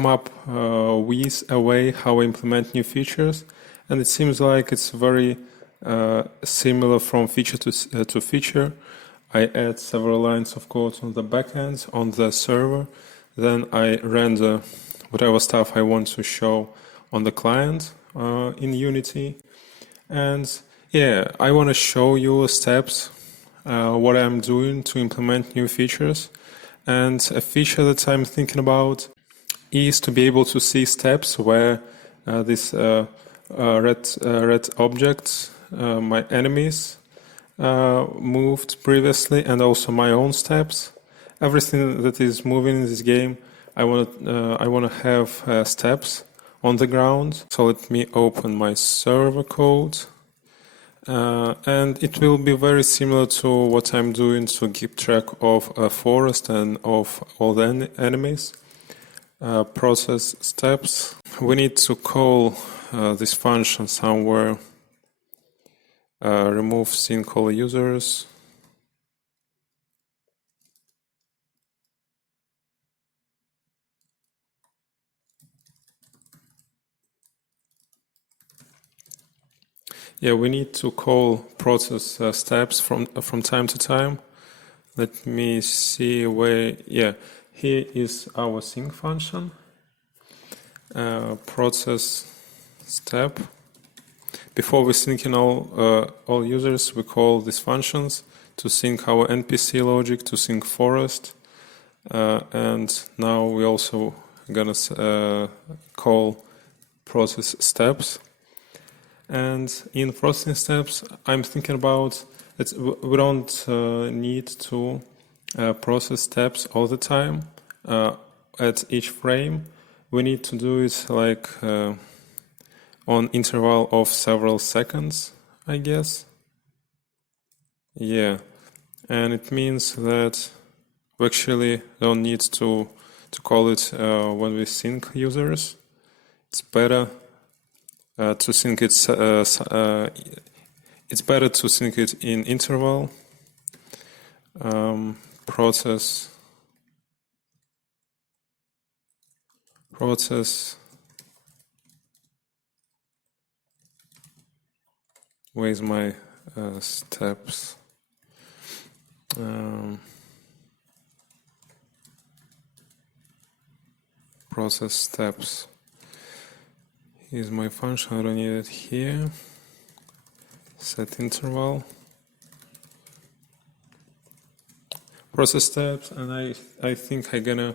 come up with a way how I implement new features, and it seems like it's very similar from feature to feature. I add several lines of code on the backend, on the server, then I render whatever stuff I want to show on the client in Unity. And yeah, I want to show you steps, what I'm doing to implement new features. And a feature that I'm thinking about is to be able to see steps where these red objects, my enemies, moved previously, and also my own steps. Everything that is moving in this game, I want to have steps on the ground. So let me open my server code, and it will be very similar to what I'm doing to keep track of a forest and of all the enemies. Process steps. We need to call this function somewhere. Remove sync all users. Yeah, we need to call process steps from time to time. Let me see where. Yeah, here is our sync function. Process step. Before we sync in all users, we call these functions to sync our NPC logic, to sync forest, and now we also gonna call process steps. And in processing steps, I'm thinking about that we don't need to process steps all the time at each frame. We need to do it like on interval of several seconds, I guess. Yeah, and it means that we actually don't need to call it when we sync users. It's better to sync it. It's better to sync it in interval. Process. Where's my steps? Process steps. Here's my function. I don't need it here. Set interval. Process steps, and I think I'm gonna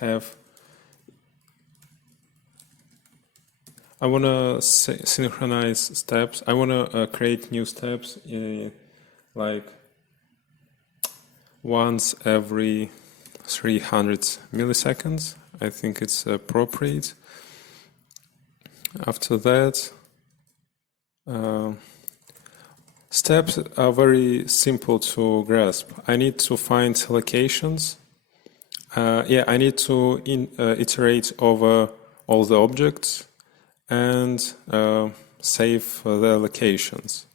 have. I want to synchronize steps. I want to create new steps like once every 300 milliseconds. I think it's appropriate. After that, steps are very simple to grasp. I need to find locations. I need to iterate over all the objects and save the locations.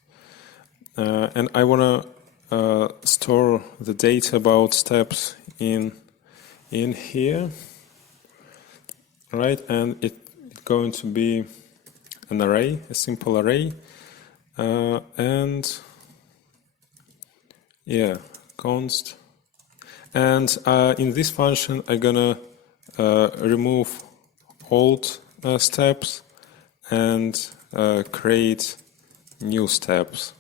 And I want to store the data about steps in here, right? And it's going to be an array, a simple array, and yeah, const. And in this function, I'm gonna remove old steps and create new steps.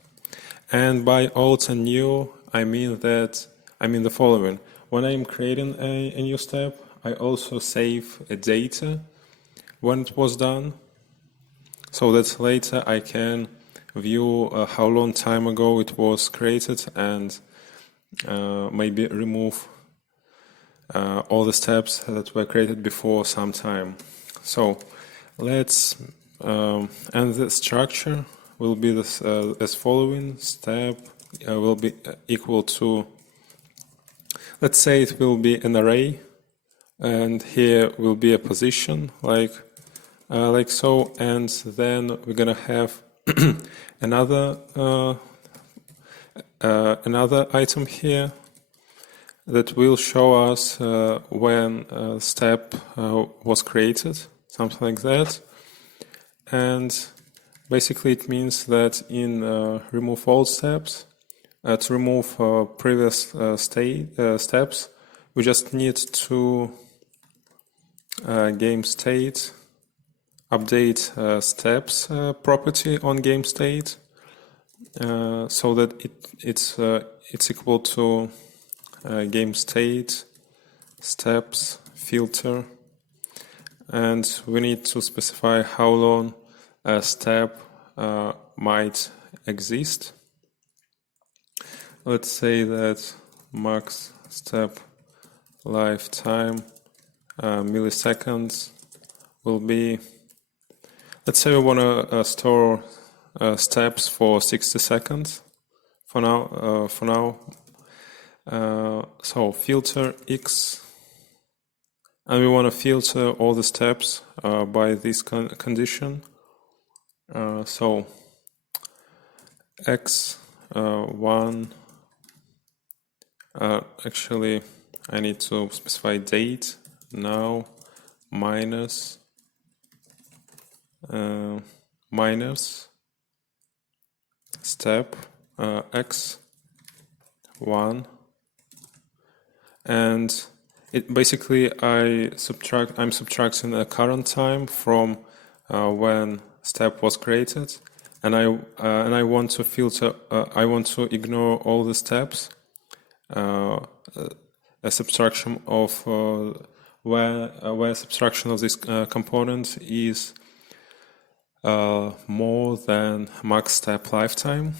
And by old and new, I mean the following. When I'm creating a new step, I also save a data when it was done, so that later I can view how long time ago it was created and maybe remove all the steps that were created before some time. So let's and the structure will be this as following. Step will be equal to, let's say it will be an array, and here will be a position like so, and then we're gonna have another item here. that will show us when a step was created, something like that. And basically it means that in remove all steps, to remove previous steps, we just need to game state update steps property on game state, so that it's equal to game state steps filter, and we need to specify how long a step might exist. Let's say that max step lifetime milliseconds will be, let's say we want to store steps for 60 seconds for now. So filter X, and we want to filter all the steps by this condition. So X1, actually I need to specify date now minus step X1, and it basically I'm subtracting a current time from when step was created, and I want to filter. I want to ignore all the steps. A subtraction of where subtraction of this component is more than max step lifetime.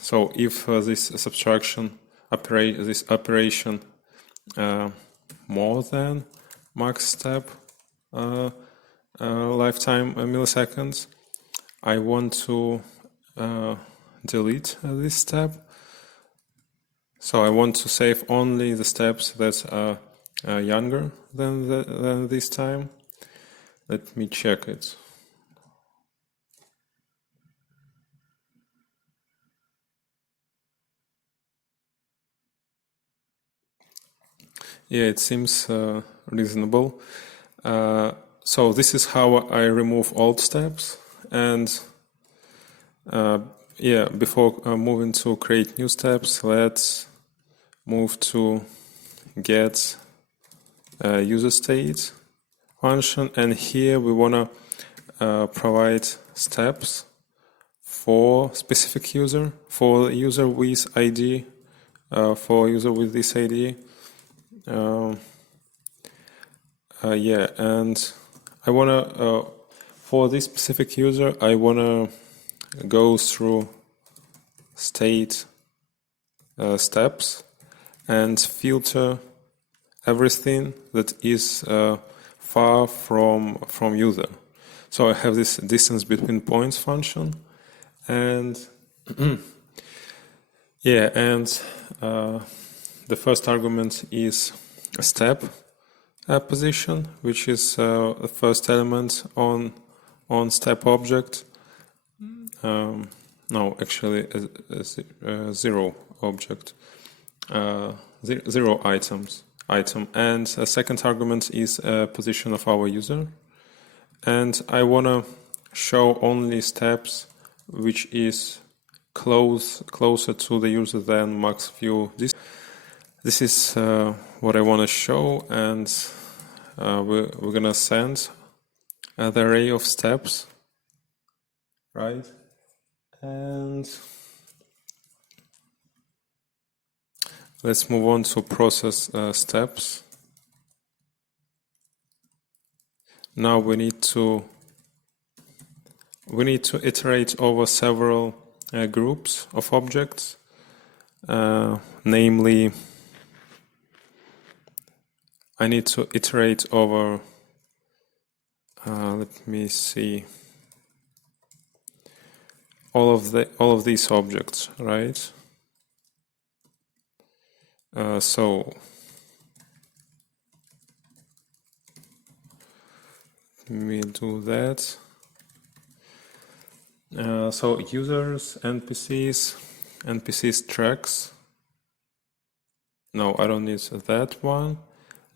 So if this subtraction operation more than max step lifetime milliseconds, I want to delete this step. So I want to save only the steps that are younger than this time. Let me check it. Yeah, it seems reasonable. So this is how I remove old steps, and yeah, before moving to create new steps, let's move to get user state function, and here we want to provide steps for specific user, for user with ID, for user with this ID. Yeah, and I want to, for this specific user, I want to go through state steps and filter everything that is far from user. So I have this distance between points function, and yeah, and the first argument is a step position, which is the first element on step object. No, actually a zero object, zero item, and a second argument is a position of our user, and I want to show only steps which is closer to the user than max view. This is what I want to show, and we're gonna send the array of steps, right? And let's move on to process steps. Now we need to iterate over several groups of objects, namely, I need to iterate over, let me see, all of these objects, right? So let me do that. So users, NPCs tracks. no, I don't need that one.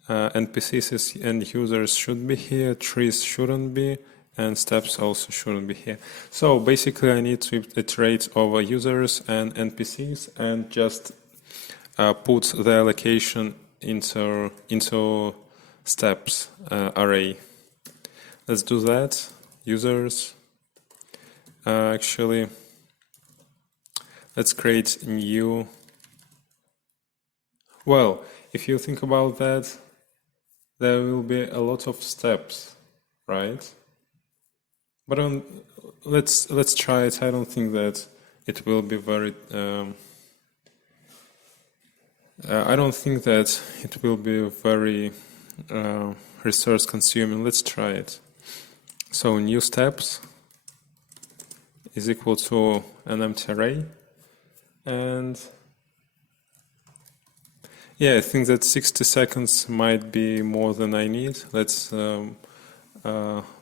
NPCs and users should be here, trees shouldn't be, and steps also shouldn't be here. So basically I need to iterate over users and NPCs and just put their location into steps array. Let's do that. Users. Actually, let's create a new. Well, if you think about that, there will be a lot of steps, right? But let's try it. I don't think that it will be very. I don't think that it will be very resource consuming. Let's try it. So new steps is equal to an empty array, and yeah, I think that 60 seconds might be more than I need. Let's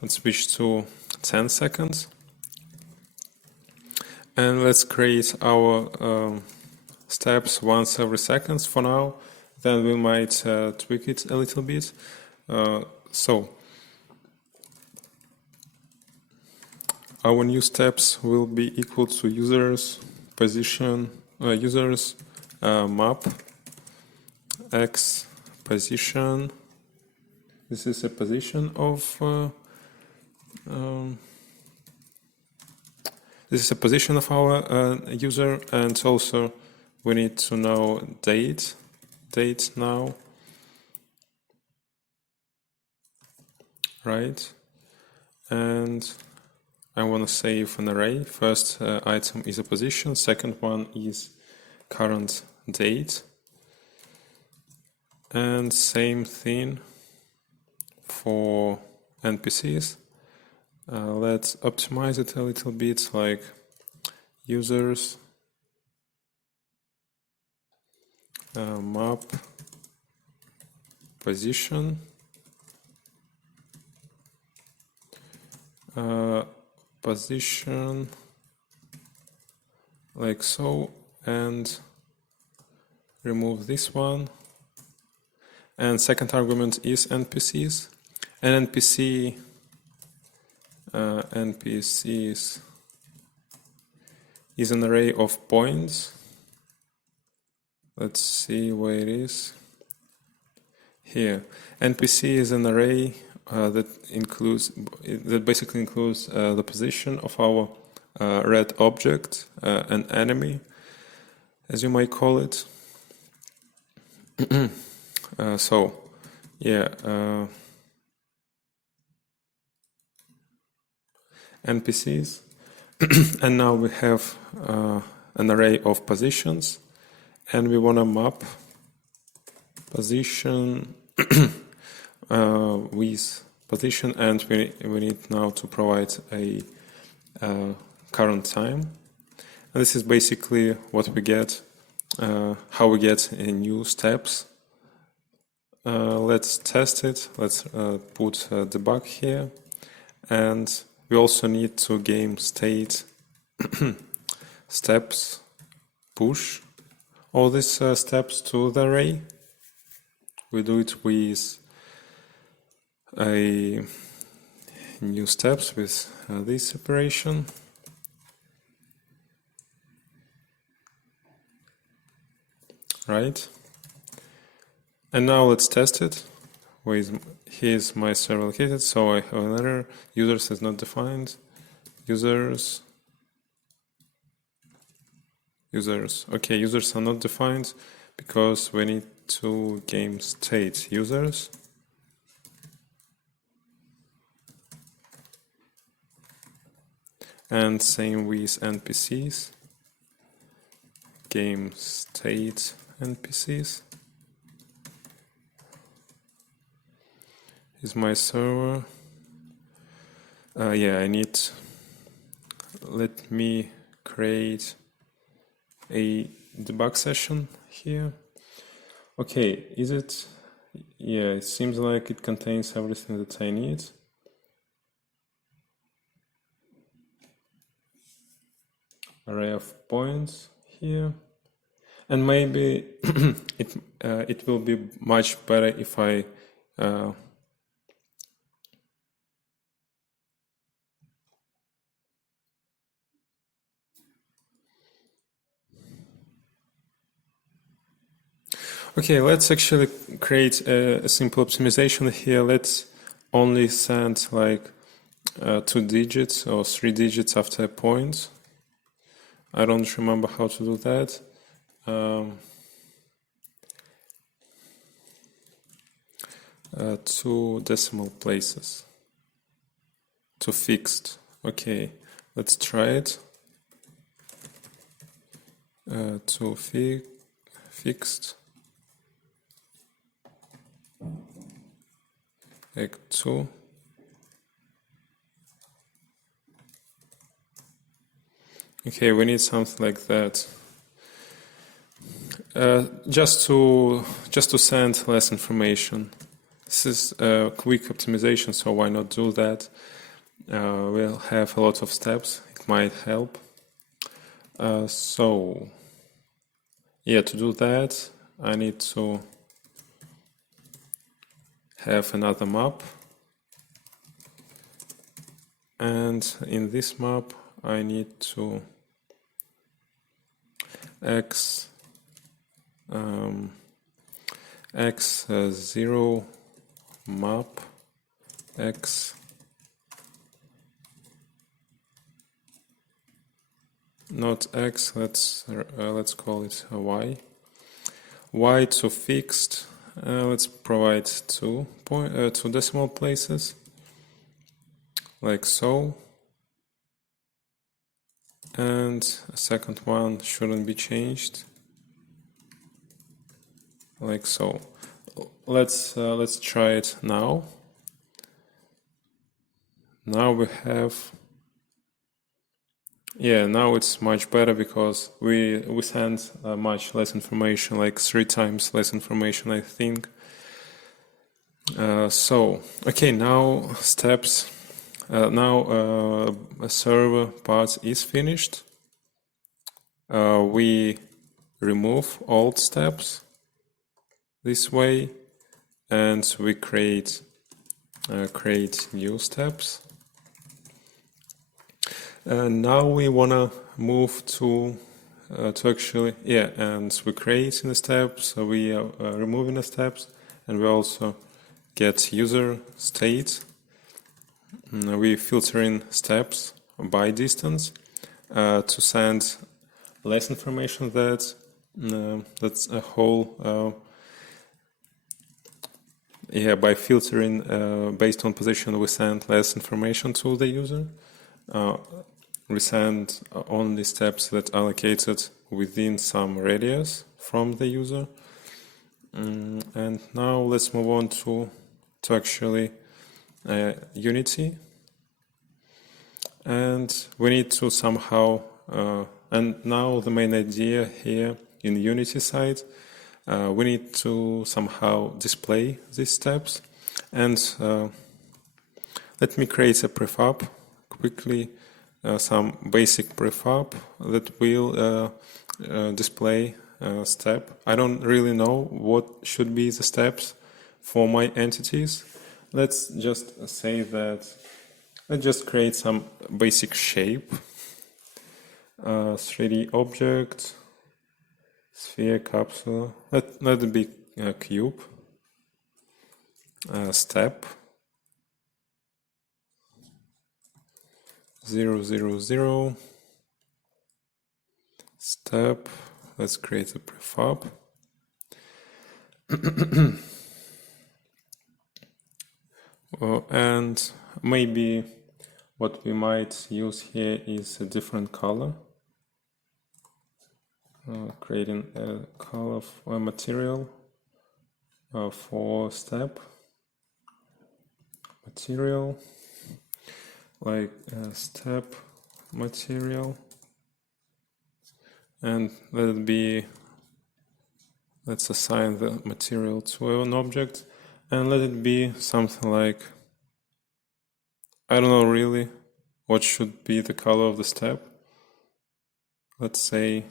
switch to 10 seconds, and let's create our steps once every seconds for now. Then we might tweak it a little bit. So our new steps will be equal to users position users map x position. This is a position of this is a position of our user, and also we need to know date now, right? And I want to save an array. First item is a position, second one is current date, and same thing for NPCs. Let's optimize it a little bit, like users map position position like so, and remove this one. And second argument is NPCs. An NPCs is an array of points. Let's see where it is. Here, NPC is an array that basically includes the position of our red object, an enemy, as you might call it. So, yeah, NPCs, and now we have an array of positions, and we want to map position with position, and we need now to provide a current time. And this is basically what we get, how we get new steps. Let's test it. Let's put debug here, and we also need to game state steps push all these steps to the array. We do it with a new steps with this operation. Right. And now let's test it. Here's my server located, so I have an error. Users is not defined. Users. Okay, users are not defined because we need to game state users. And same with NPCs. Game state NPCs. Is my server. Yeah, let me create a debug session here. Okay, is it? Yeah, it seems like it contains everything that I need. Array of points here. And maybe it will be much better if I okay, let's actually create a simple optimization here. Let's only send like 2 digits or 3 digits after a point. I don't remember how to do that. 2 decimal places. 2 fixed. Okay, let's try it. 2 fixed. Like 2. Okay, we need something like that. Just to send less information. This is a quick optimization, so why not do that? We'll have a lot of steps. It might help. So, yeah, to do that, I need to have another map. And in this map, I need to x0 map x not x, let's call it a y to fixed. Let's provide 2 decimal places like so, and a second one shouldn't be changed like so. Let's try it now. Now we have, yeah, now it's much better because we send much less information, like 3 times less information, I think. So, okay, now steps. Now a server part is finished. We remove old steps this way, and we create new steps. Now we wanna move to actually, yeah, and we create in the steps, so we are removing the steps, and we also get user state. We filter in steps by distance to send less information. That's a whole. Yeah, by filtering based on position, we send less information to the user. We send only steps that are located within some radius from the user. And now let's move on to actually Unity. And we need to somehow, and now the main idea here in the Unity side, we need to somehow display these steps. And let me create a prefab quickly, some basic prefab that will display step. I don't really know what should be the steps for my entities. Let's just say that, let's just create some basic shape. 3D object, sphere, capsule, let it be a cube, step, 0, 0, 0, step, let's create a prefab. And maybe what we might use here is a different color. Creating a color for a material for step. Material, like step material. And let's assign the material to an object, and let it be something like, I don't know really what should be the color of the step. Let's say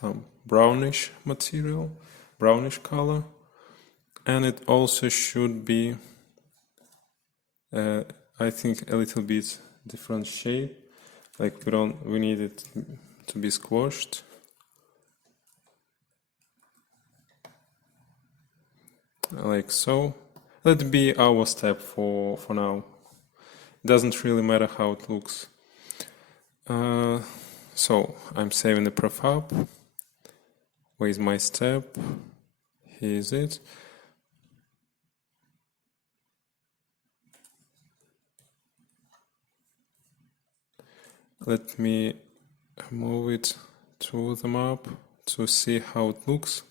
some brownish material, brownish color, and it also should be, I think, a little bit different shape. Like we need it to be squashed. Like so. Let be our step for now. It doesn't really matter how it looks. So I'm saving the prefab. Where's my step? Here is it. Let me move it to the map to see how it looks.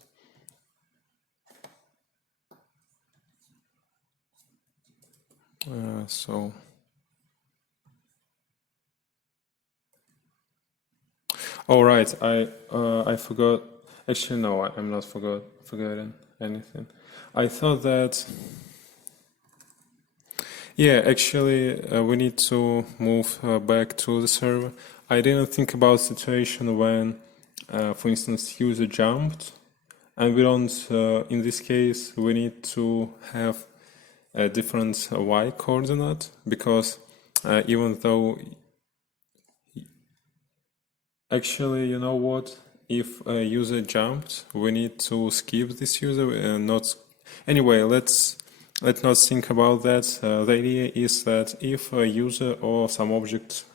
Oh right, I forgot. Actually, no, I'm not forgetting anything. I thought that. Yeah, actually, we need to move back to the server. I didn't think about situation when, for instance, user jumped, and we don't. In this case, we need to have a different y coordinate because even though. Actually, you know what? If a user jumped, we need to skip this user and not. Anyway, let's not think about that. The idea is that if a user or some object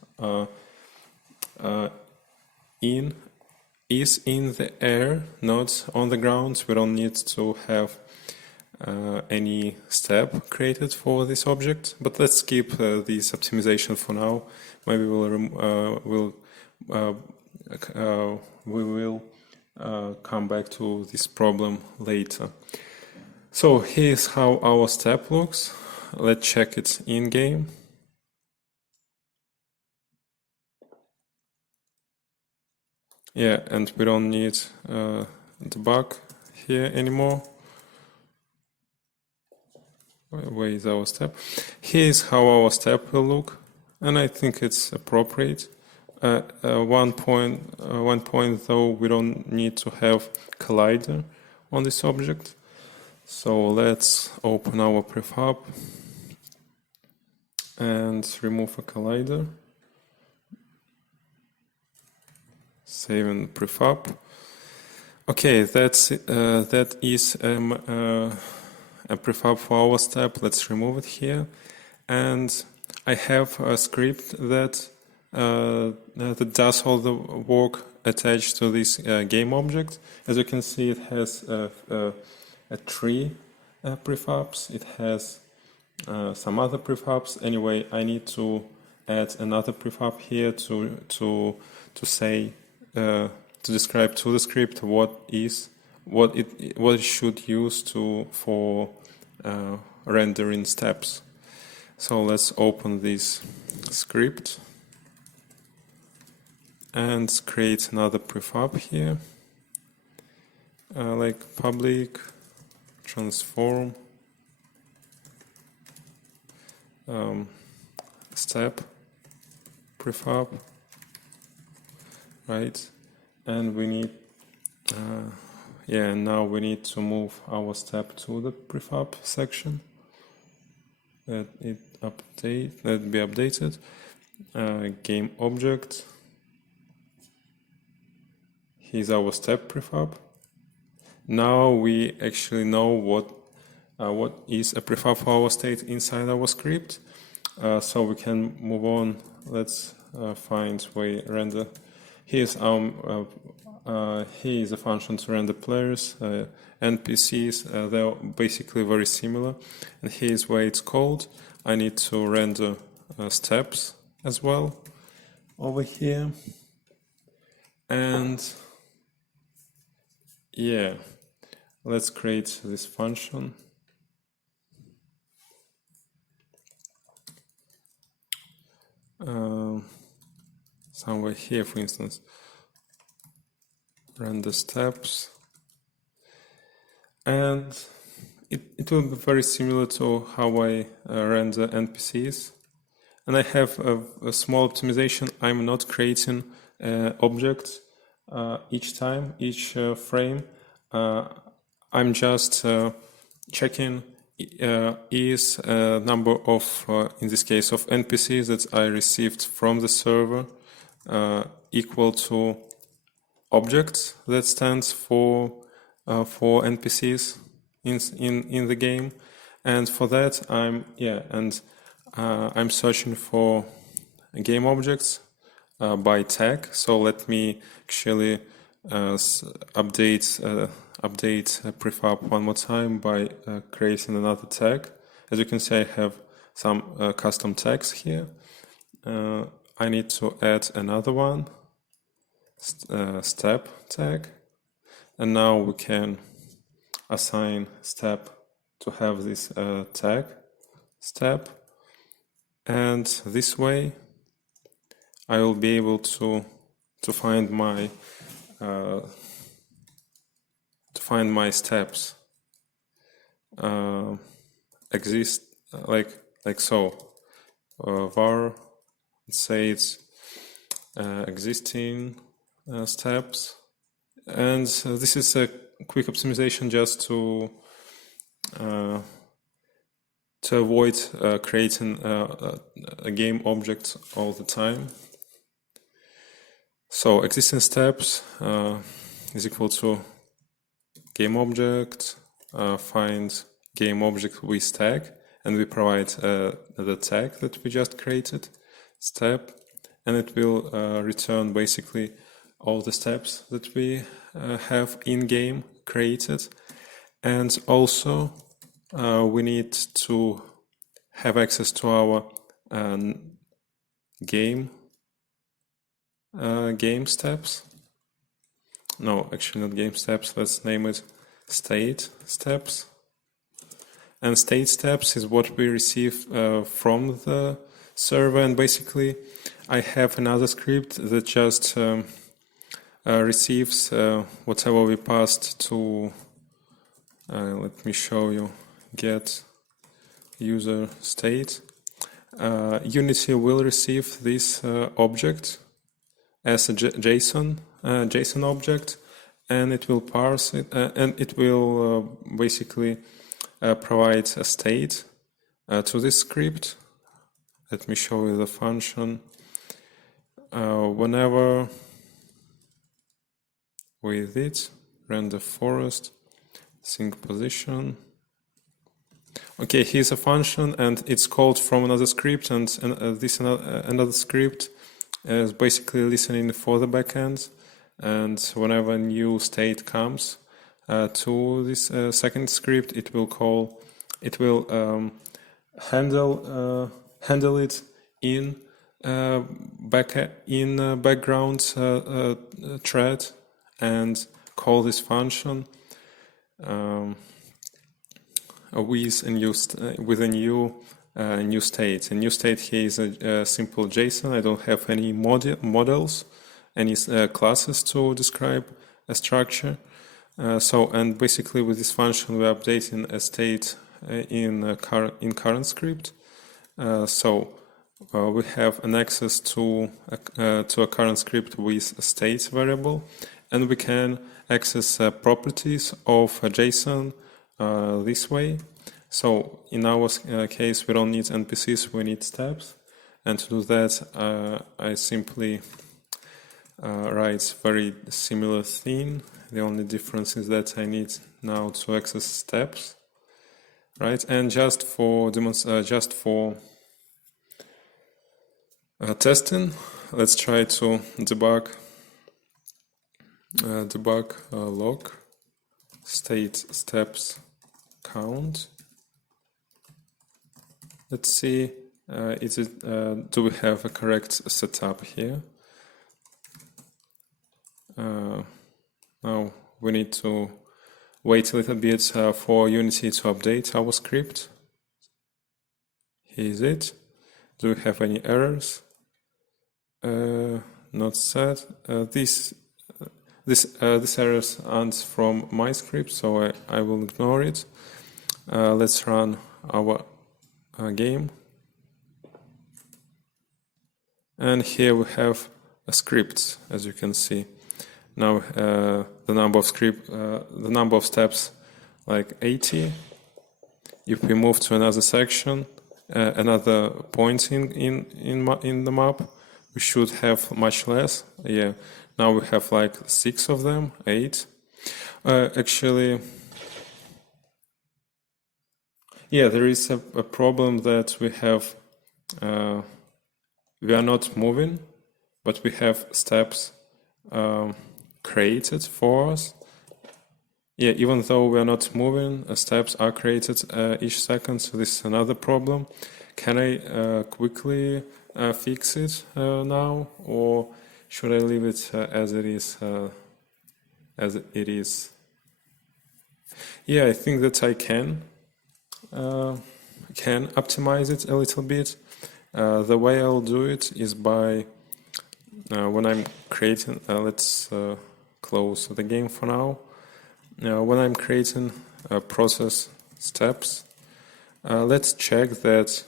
is in the air, not on the ground, we don't need to have any step created for this object. But let's skip this optimization for now. Maybe we will come back to this problem later. So here's how our step looks. Let's check it in game. Yeah, and we don't need debug here anymore. Where is our step? Here's how our step will look, and I think it's appropriate. One point though, we don't need to have collider on this object. So let's open our prefab and remove a collider. Saving prefab. Okay, that is a prefab for our step. Let's remove it here, and I have a script that does all the work attached to this game object. As you can see, it has three prefabs. It has some other prefabs. Anyway, I need to add another prefab here to say to describe to the script what it should use for rendering steps. So let's open this script and create another prefab here, like public transform step prefab, right? And we need now we need to move our step to the prefab section. Let be updated. Game object. Here's our step prefab. Now we actually know what is a prefab for our state inside our script. So we can move on. Let's find way render. Here's here is a function to render players, NPCs. They're basically very similar. And here's where it's called. I need to render steps as well over here. And yeah, let's create this function. Somewhere here, for instance, render steps, and it will be very similar to how I render NPCs. And I have a small optimization. I'm not creating objects. each time, each frame, I'm just checking is number of, in this case, of NPCs that I received from the server equal to objects that stands for NPCs in the game, and for that I'm searching for game objects by tag. So let me actually update prefab one more time by creating another tag. As you can see, I have some custom tags here. I need to add another one, step tag, and now we can assign step to have this tag step, and this way I will be able to find my steps exist like so. Var, let's say it's existing steps, and this is a quick optimization just to avoid creating a game object all the time. So existing steps is equal to game object, find game object with tag, and we provide the tag that we just created, step, and it will return basically all the steps that we have in game created. And also we need to have access to our game steps. No, actually not game steps, let's name it state steps. And state steps is what we receive from the server, and basically I have another script that just receives whatever we passed to, let me show you, get user state. Unity will receive this object as a JSON object, and it will parse it, and it will basically provide a state to this script. Let me show you the function. Whenever with it, render forest, sync position. Okay, here's a function, and it's called from another script, and this another script is basically listening for the backend, and whenever a new state comes to this second script, it will handle it in background thread and call this function with a new state. A new state here is a simple JSON. I don't have any models, any classes to describe a structure. And basically with this function we're updating a state in current script. We have an access to a current script with a state variable, and we can access properties of a JSON this way. So in our case, we don't need NPCs, we need steps. And to do that, I simply write very similar thing. The only difference is that I need now to access steps, right? And just for testing, let's try to debug log state steps count. Let's see, do we have a correct setup here? Now we need to wait a little bit for Unity to update our script. Here is it. Do we have any errors? Not set. These errors aren't from my script, so I will ignore it. Let's run our game. And here we have a script, as you can see. Now the number of steps like 80. If we move to another section, another point in the map, we should have much less. Yeah, now we have like 6 of them, 8. Actually, yeah, there is a problem that we have. We are not moving, but we have steps created for us. Yeah, even though we are not moving, steps are created each second, so this is another problem. Can I quickly fix it now, or should I leave it as it is? Yeah, I think that I can optimize it a little bit. The way I'll do it is by when I'm creating. Let's close the game for now. When I'm creating process steps, let's check that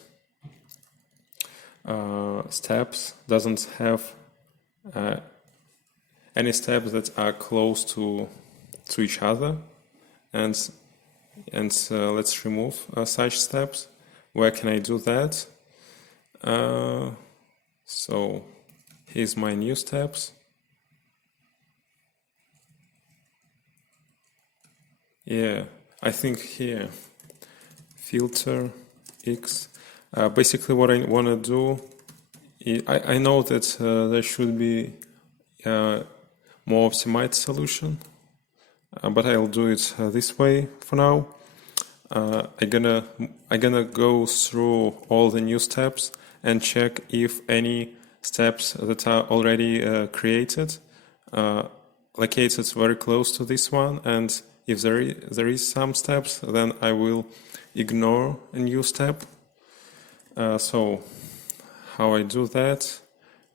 steps doesn't have any steps that are close to each other, and let's remove such steps. Where can I do that? So here's my new steps. Yeah, I think here, filter X. Basically what I want to do, I know that there should be a more optimized solution, but I'll do it this way for now. I'm gonna go through all the new steps and check if any steps that are already created located very close to this one, and if there is some steps, then I will ignore a new step. So how I do that?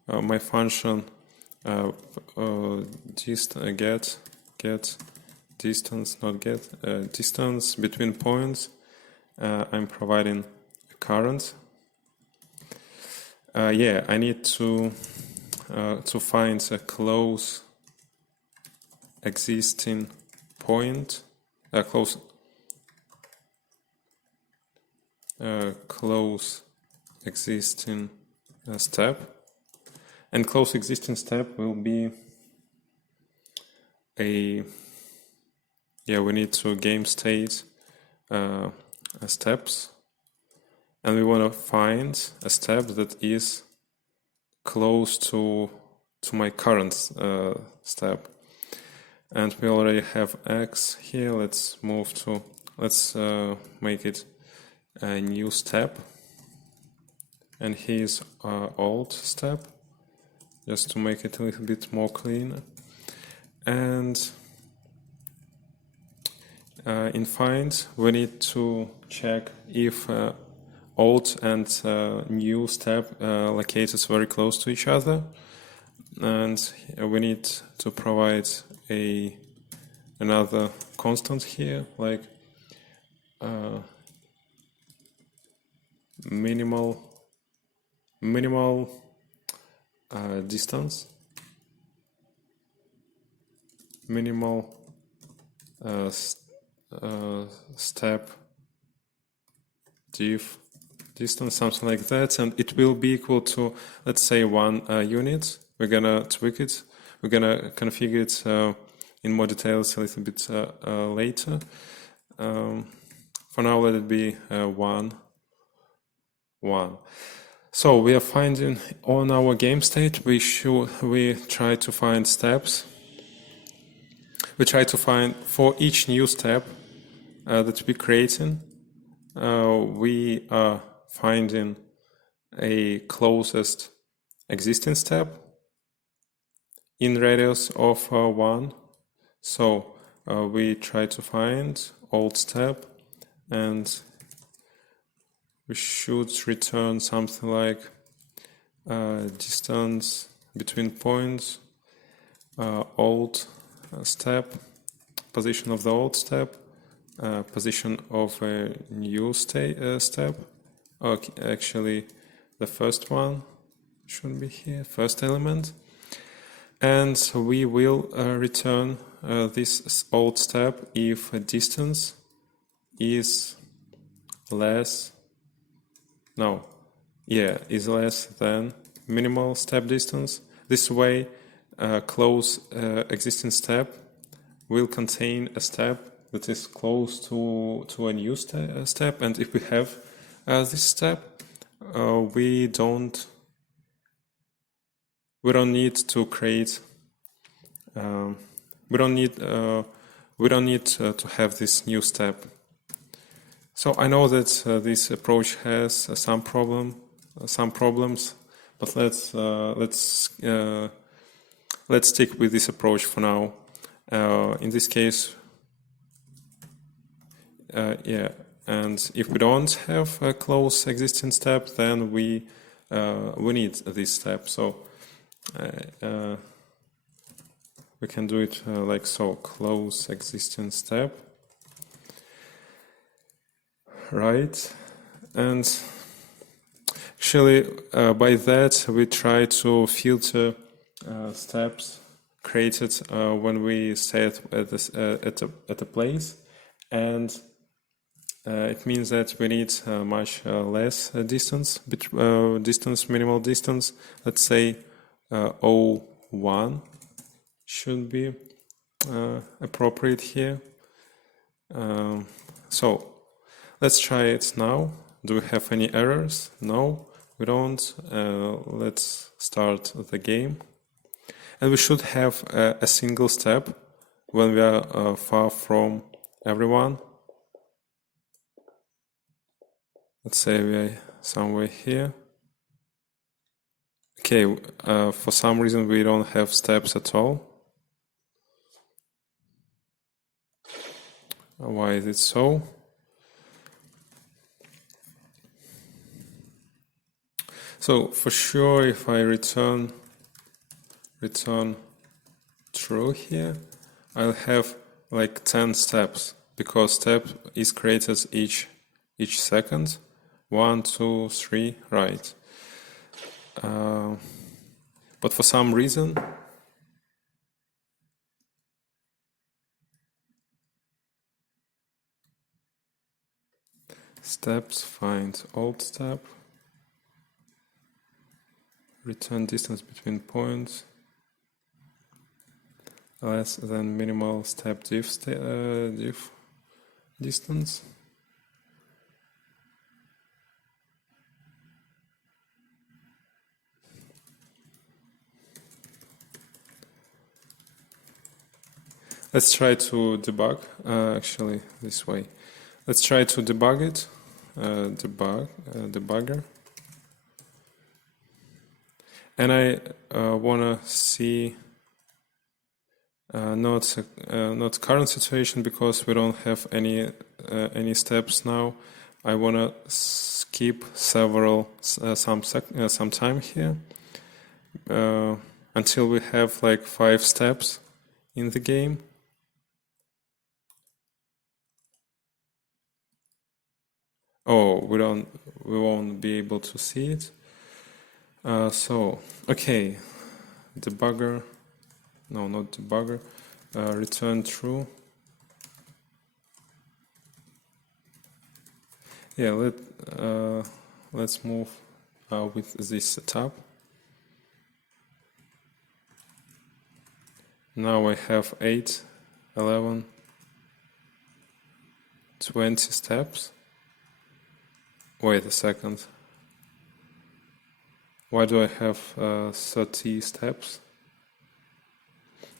My function get distance, not get distance between points. I'm providing a current. Yeah, I need to find a close existing point, close existing step, and close existing step will be we need to game state steps, and we want to find a step that is close to my current step. And we already have X here. Let's make it a new step. And here's alt step, just to make it a little bit more clean. And in find, we need to check if alt and new step located very close to each other. And we need to provide another constant here, like minimal distance, minimal step diff distance, something like that, and it will be equal to, let's say, 1 unit. We're gonna tweak it. We're gonna configure it in more details a little bit later. For now, let it be 1. So we are finding on our game state. We try to find steps. We try to find for each new step that we're creating. We are finding a closest existing step in radius of 1. So we try to find old step, and we should return something like distance between points, old step, position of the old step, position of a new step. Okay, actually the first one should be here, first element. And we will return this old step if a distance is less, is less than minimal step distance. This way, close existing step will contain a step that is close to a new step, and if we have this step, we don't need to create. We don't need to have this new step. So I know that this approach has some problems, but let's stick with this approach for now. In this case, and if we don't have a close existing step, then we need this step. So we can do it like so: close existing step, right? And actually, by that we try to filter steps created when we stay at a place, and it means that we need much less distance, minimal distance. Let's say 0.1 should be appropriate here. So let's try it now. Do we have any errors? No, we don't. Let's start the game. And we should have a single step when we are far from everyone. Let's say we are somewhere here. Okay, for some reason we don't have steps at all. Why is it so? So for sure, if I return true here, I'll have like 10 steps, because step is created each second. 1, 2, 3, right. But for some reason, steps, find old step, return distance between points less than minimal step diff distance. Let's try to debug, actually this way. Let's try to debug it, debugger. And I wanna see not current situation, because we don't have any steps now. I wanna skip some time here until we have like 5 steps in the game. Oh, we won't be able to see it. So okay, debugger. No, not debugger. Return true. Yeah, let's move with this tab. Now I have 8, 11, 20 steps. Wait a second. Why do I have 30 steps?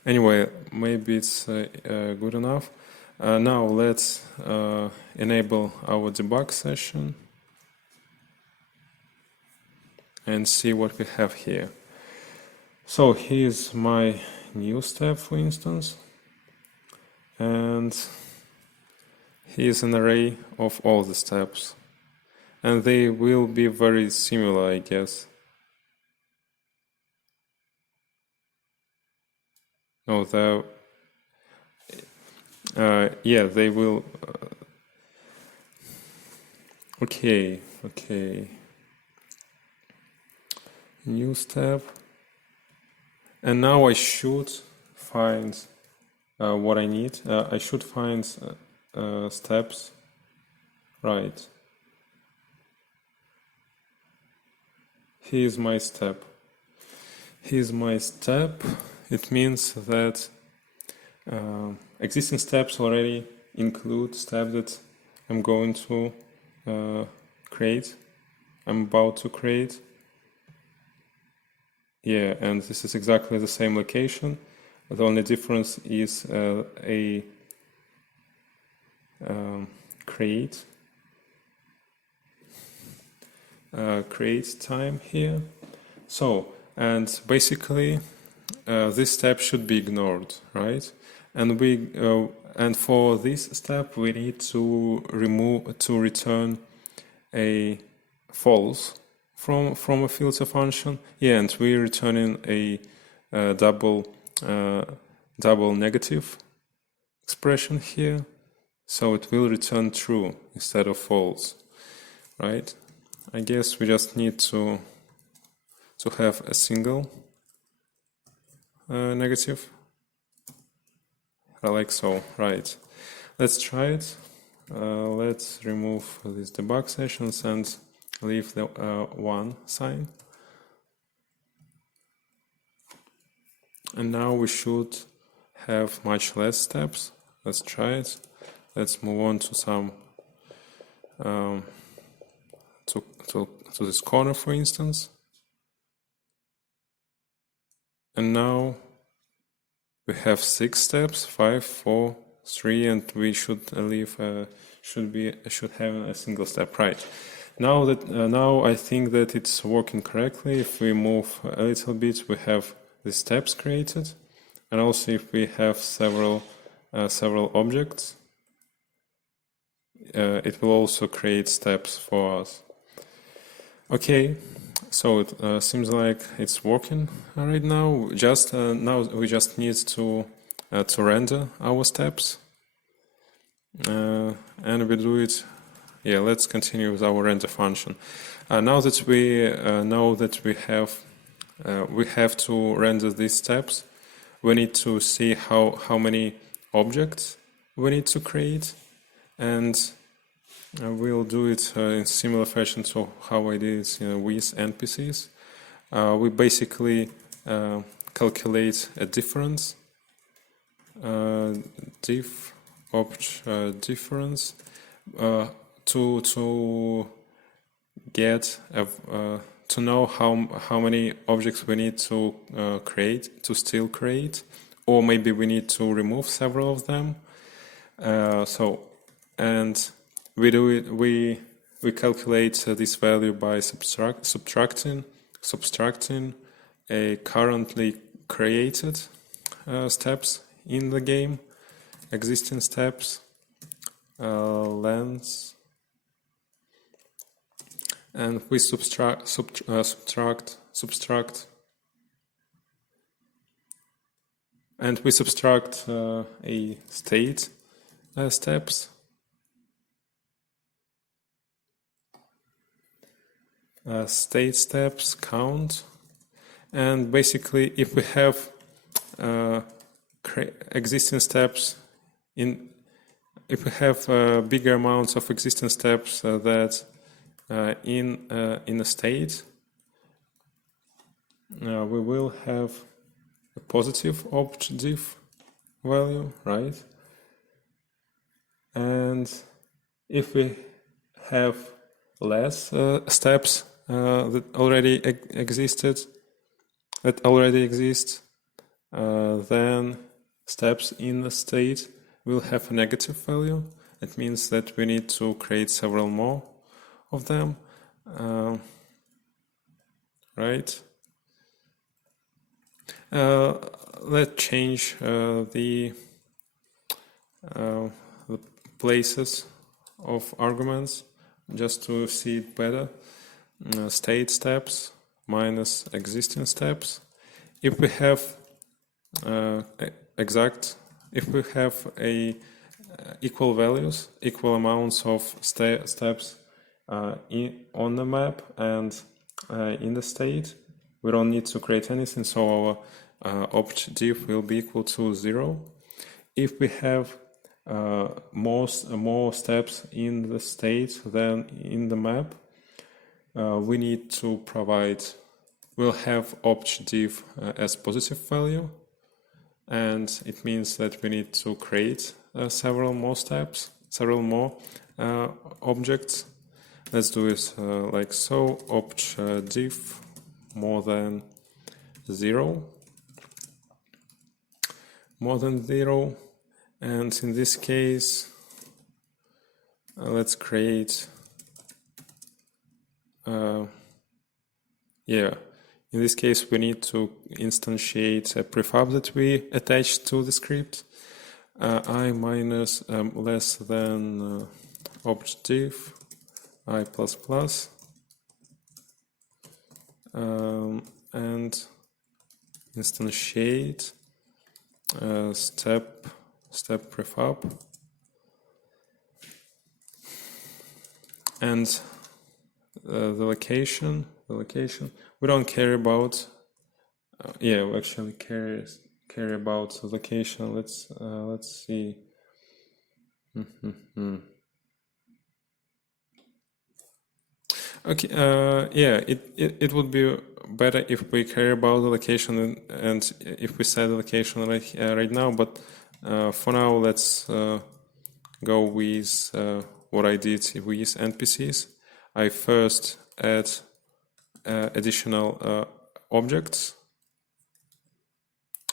Anyway, maybe it's good enough. Now let's enable our debug session and see what we have here. So here's my new step, for instance, and here's an array of all the steps, and they will be very similar, I guess. No, yeah, they will. Okay. New step. And now I should find what I need. I should find steps. Right. Here's my step. Here's my step. It means that existing steps already include steps that I'm going to create. I'm about to create. Yeah, and this is exactly the same location. The only difference is a create time here. So, and basically this step should be ignored, right? And and for this step we need to return a false from a filter function. Yeah, and we're returning a double negative expression here, so it will return true instead of false, right? I guess we just need to have a single negative, like so, right? Let's try it. Let's remove these debug sessions and leave the 1 sign. And now we should have much less steps. Let's try it. Let's move on to some to this corner, for instance. And now we have 6 steps, 5, 4, 3, and we should leave should have a single step, right? Now that now I think that it's working correctly. If we move a little bit, we have the steps created, and also if we have several objects, it will also create steps for us. Okay, so it seems like it's working right now. Just now we just need to render our steps, and we do it. Yeah, let's continue with our render function. Now that we know that we have to render these steps, we need to see how many objects we need to create, and we'll do it in similar fashion to how I did it with NPCs. We basically calculate a difference, difference, to get to know how many objects we need to still create, or maybe we need to remove several of them. And we do it. We calculate this value by subtracting a currently created steps in the game, existing steps, lengths, and we subtract, and we subtract a state steps. State steps count, and basically if we have existing steps if we have bigger amounts of existing steps that in a state, we will have a positive opt-diff value, right? And if we have less steps that already exist, then steps in the state will have a negative value. It means that we need to create several more of them, right? Let's change the places of arguments just to see it better. State steps minus existing steps. If we have if we have equal values, equal amounts of steps on the map and in the state, we don't need to create anything, so our opt_diff will be equal to 0. If we have more steps in the state than in the map, we need to provide, we'll have opt_diff as positive value, and it means that we need to create several more steps, several more objects. Let's do it like so, opt_diff more than 0, and in this case, let's create, in this case we need to instantiate a prefab that we attach to the script, I minus less than opt_diff I plus plus, and instantiate step prefab, and the location we don't care about. We actually care about the location. Let's see. Okay, it would be better if we care about the location and if we set the location right now, but for now let's go with what I did with NPCs. I first add additional objects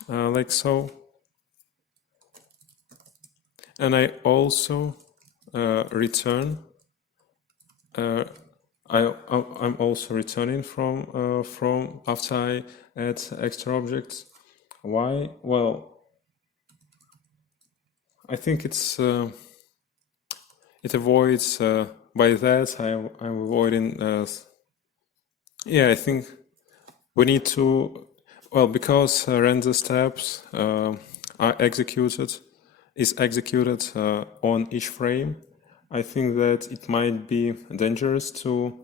like so, and I also return. I'm also returning from after I add extra objects. Why? Well, I think it's it avoids by that I'm avoiding. I think we need to, well, because render steps are executed on each frame. I think that it might be dangerous to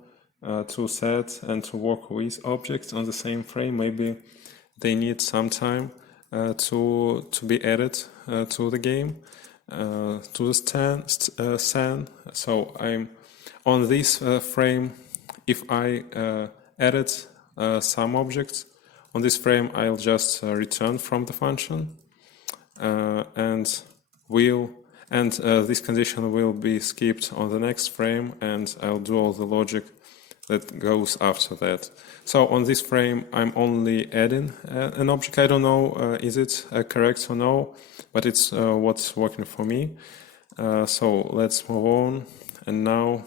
set and to work with objects on the same frame. Maybe they need some time to be added to the game, to the scene. So I'm on this frame. If I added some objects on this frame, I'll just return from the function, and this condition will be skipped on the next frame, and I'll do all the logic that goes after that. So on this frame, I'm only adding an object. I don't know, is it correct or no, but it's what's working for me. So let's move on. And now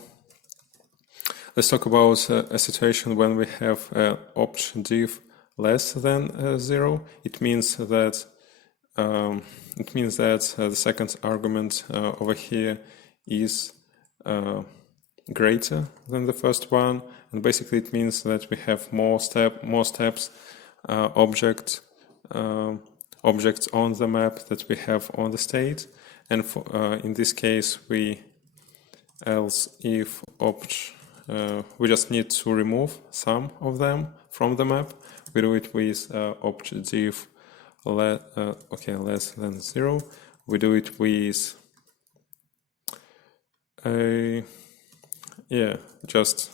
let's talk about a situation when we have opt_diff less than 0. It means that the second argument over here is greater than the first one, and basically it means that we have more steps, objects on the map that we have on the state, and in this case we we just need to remove some of them from the map. We do it with opt_diff less than 0. We do it with just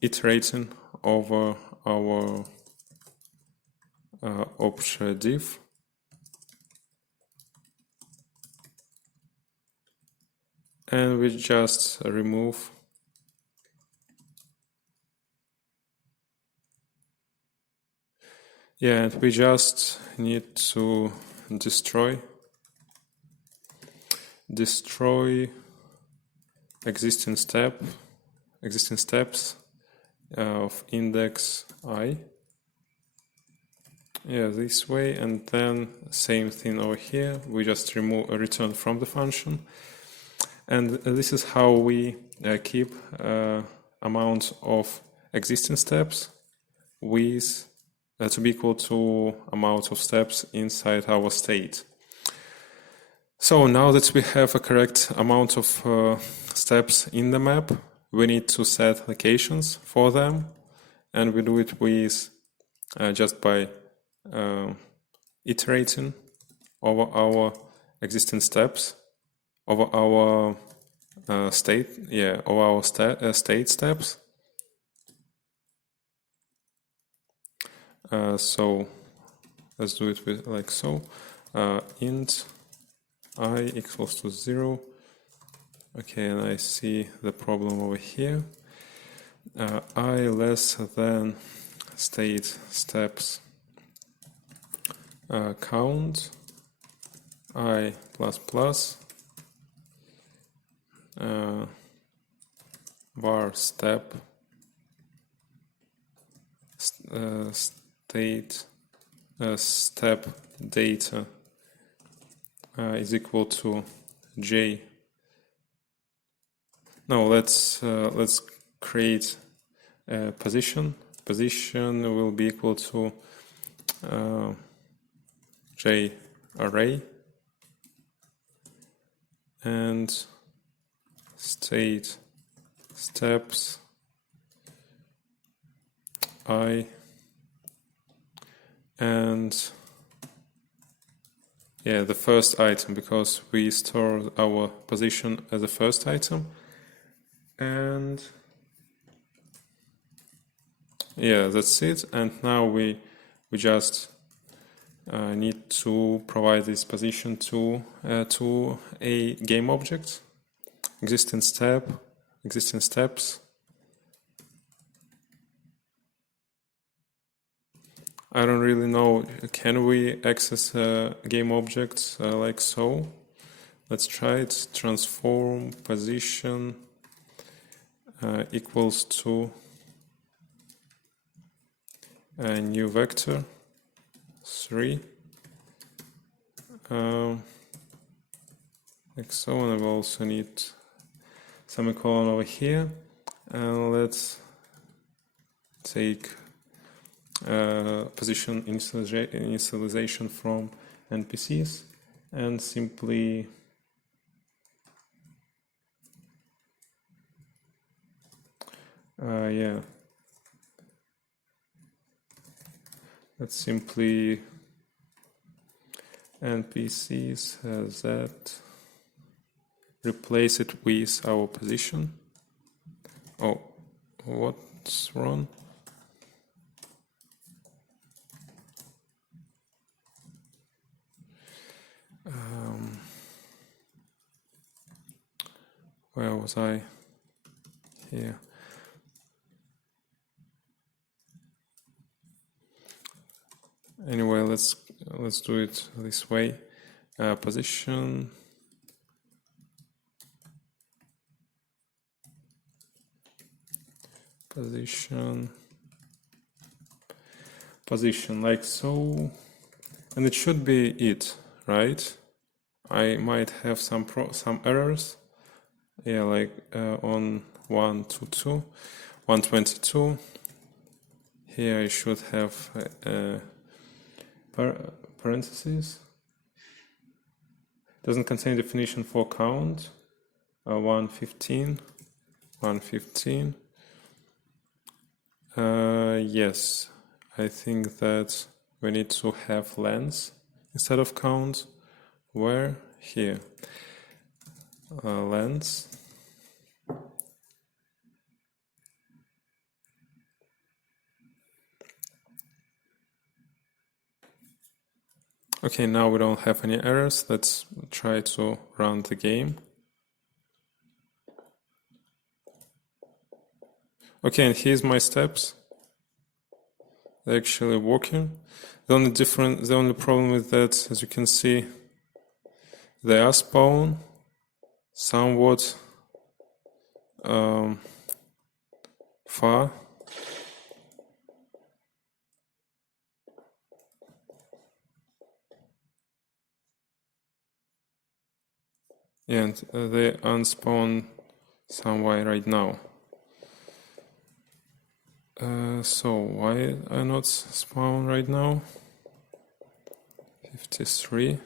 iterating over our opt_diff, and we just remove and we just need to destroy existing steps of index I. This way, and then same thing over here. We just return from the function, and this is how we keep amount of existing steps with to be equal to amount of steps inside our state. So now that we have a correct amount of steps in the map, we need to set locations for them, and we do it with just by iterating over our existing steps, over our state steps. So let's do it with like so. Int I equals to 0. Okay, and I see the problem over here. I less than state steps count I plus plus var step state step data is equal to j. Now let's create a position. Position will be equal to j array and state steps I and the first item, because we store our position as the first item. And that's it. And now we just need to provide this position to a game object, existing steps. I don't really know, can we access a game object like so? Let's try it. Transform position equals to a new vector 3 like so, and I will also need semicolon over here, and let's take position initialization from NPCs and simply let's simply NPCs as that, replace it with our position. Oh, what's wrong? Where was I? Here. Anyway, let's do it this way. Position like so, and it should be it, right? I might have some errors. Like on 122. Here I should have parentheses. Doesn't contain definition for count. 115. Yes, I think that we need to have length instead of count. Where? Here. Length. Okay, now we don't have any errors. Let's try to run the game. Okay, and here's my steps. They're actually working. The only problem with that, as you can see, they are spawned somewhat far. And they unspawn somewhere right now. So why are not spawn right now? 53.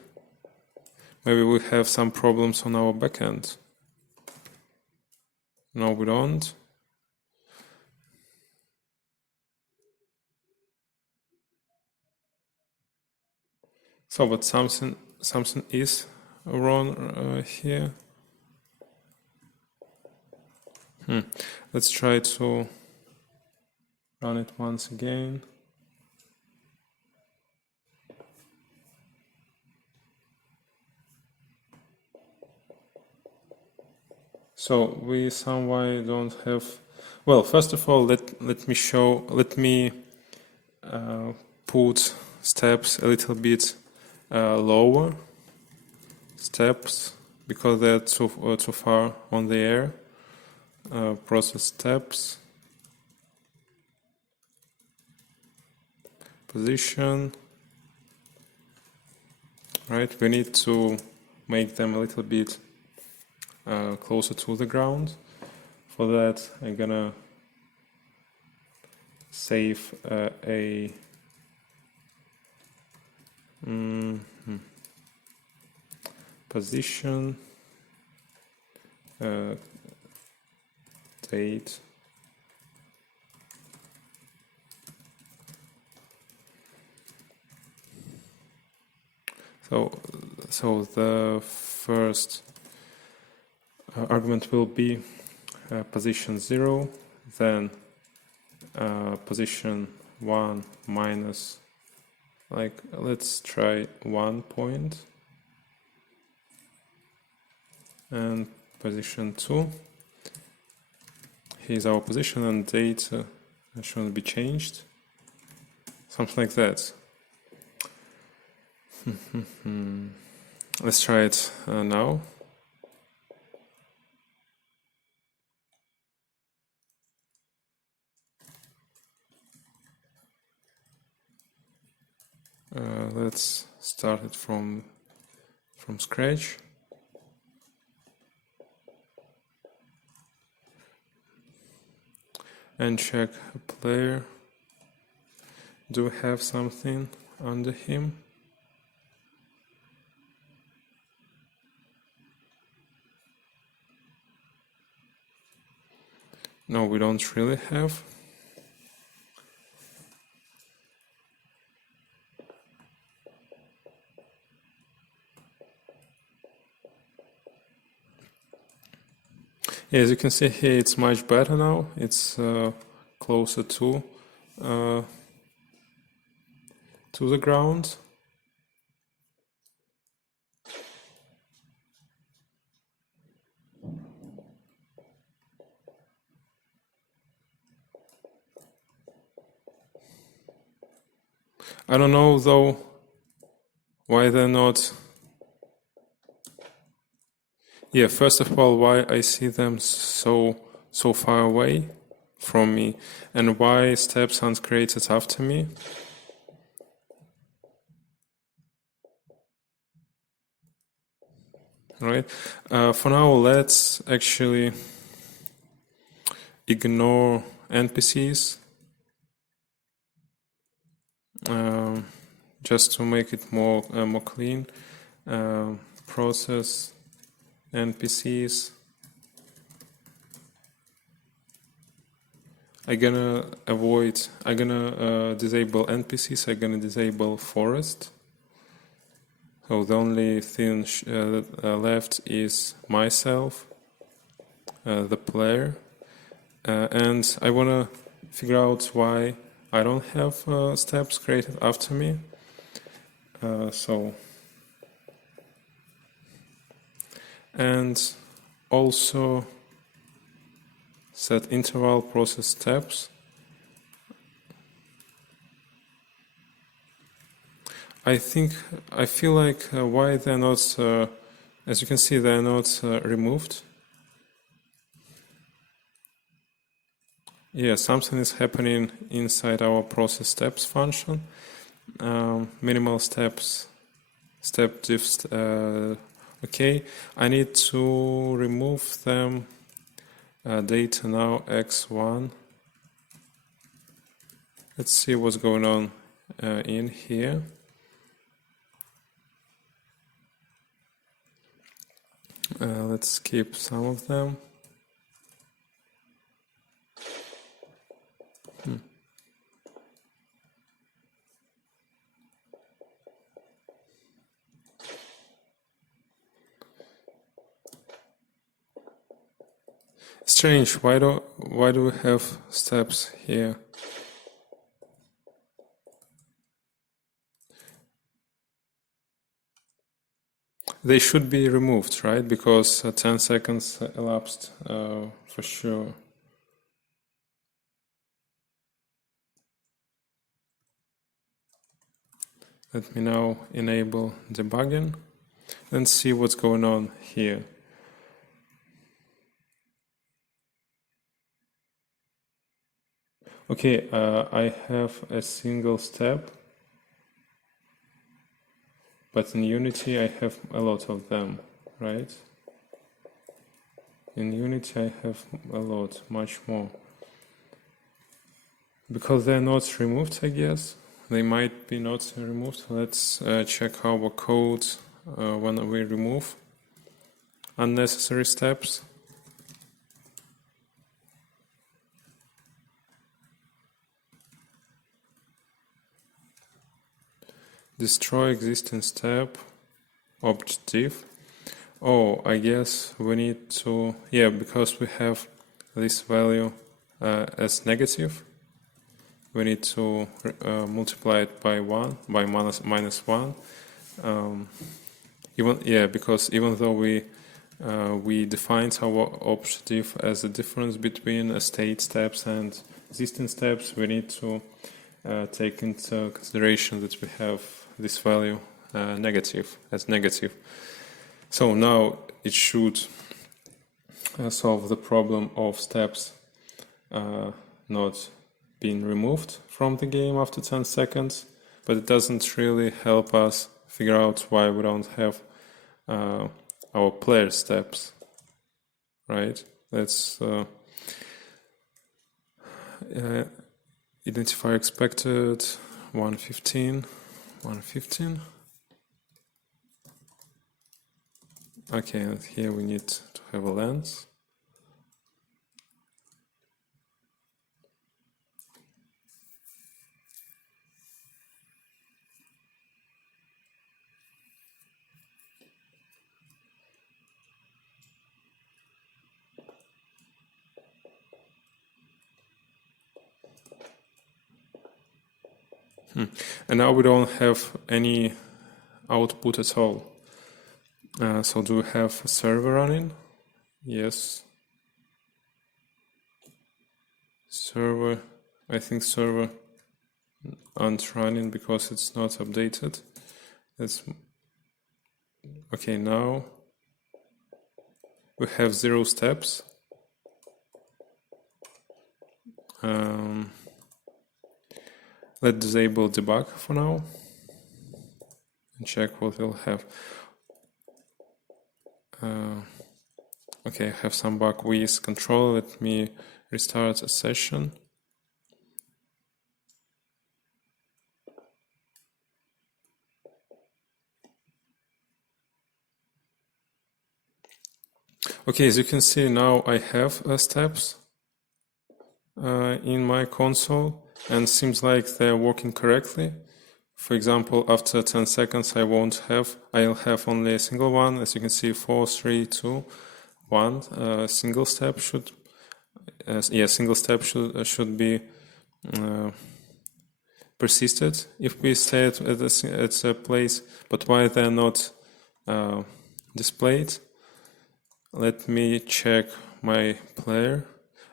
Maybe we have some problems on our backend. No, we don't. So, but something is wrong here. Let's try to run it once again. So we somehow don't have. Well, first of all, let me put steps a little bit lower. Steps, because they're too far on the air. Process steps. Position. Right, we need to make them a little bit closer to the ground. For that, I'm gonna save a position date so the first argument will be position 0, then position 1 minus, like, let's try 1 point, and position 2. Here's our position, and date shouldn't be changed, something like that. Let's try it now. Let's start it from scratch. And check a player. Do we have something under him? No, we don't really have. Yeah, as you can see here, it's much better now. It's closer to the ground. I don't know though why they're not. Yeah, first of all, why I see them so far away from me, and why steps aren't created after me. Right. For now, let's actually ignore NPCs. Just to make it more clean. Process NPCs. I'm gonna disable NPCs. I'm gonna disable forest. So the only thing left is myself, the player, and I wanna figure out why I don't have steps created after me. And also set interval process steps. I feel like why they're not, as you can see, they're not removed. Yeah, something is happening inside our process steps function. Minimal steps, step diffs. Okay, I need to remove them. Data now x1. Let's see what's going on in here. Let's skip some of them. strange. Why do we have steps here? They should be removed, right? Because 10 seconds elapsed for sure. Let me now enable debugging and see what's going on here. Okay, I have a single step, but in Unity I have a lot of them, right? In Unity I have a lot, much more. Because they're not removed, I guess. They might be not removed. Let's check our code when we remove unnecessary steps. Destroy existing step, object div. Oh, I guess we need to, yeah, because we have this value as negative, we need to multiply it by 1, by minus 1. Because even though we defined our object div as a difference between state steps and existing steps, we need to take into consideration that we have this value negative. So now it should solve the problem of steps not being removed from the game after 10 seconds, but it doesn't really help us figure out why we don't have our player steps, right? Let's identify expected 115. Okay, and here we need to have a lens. And now we don't have any output at all. So do we have a server running? Yes. Server, I think server aren't running because it's not updated. Okay, now we have 0 steps. Let's disable debug for now and check what we'll have. Okay, I have some bug with control. Let me restart a session. Okay, as you can see now I have steps in my console, and seems like they're working correctly. For example, after 10 seconds I'll have only a single one. As you can see, 4, 3, 2, 1. Single step should be persisted if we stay at a place, but why they're not displayed? Let me check my player.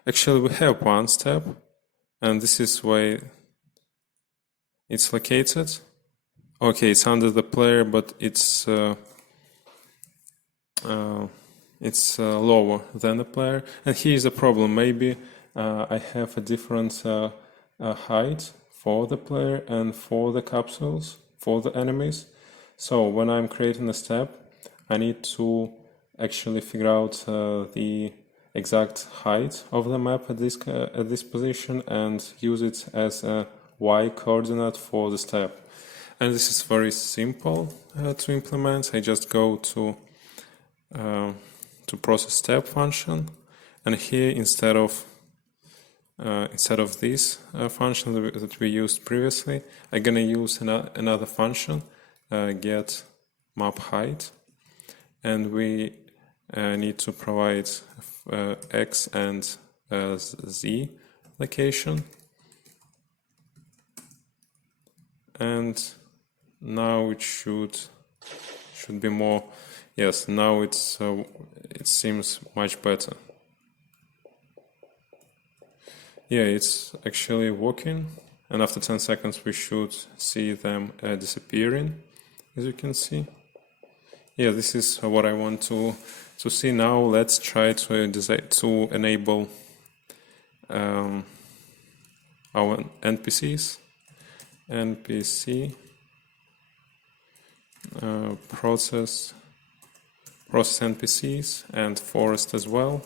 Actually, we have one step, and this is where it's located. Okay, it's under the player, but it's lower than the player. And here's the problem. Maybe I have a different height for the player and for the capsules, for the enemies. So when I'm creating a step, I need to actually figure out the exact height of the map at this position and use it as a y coordinate for the step. And this is very simple to implement. I just go to process step function, and here instead of this function that we used previously, I'm gonna use another function, get map height, and we need to provide X and Z location. And now it should be more. Yes, now it seems much better. Yeah, it's actually working, and after 10 seconds we should see them disappearing, as you can see. Yeah, this is what I want to see. Now let's try to enable our NPCs. NPC process NPCs and forest as well.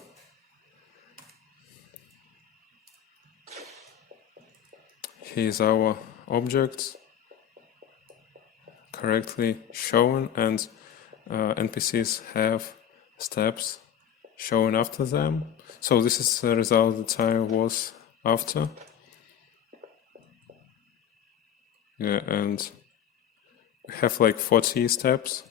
Here's our object correctly shown, and NPCs have steps shown after them. So this is the result that I was after. Yeah, and we have like 40 steps.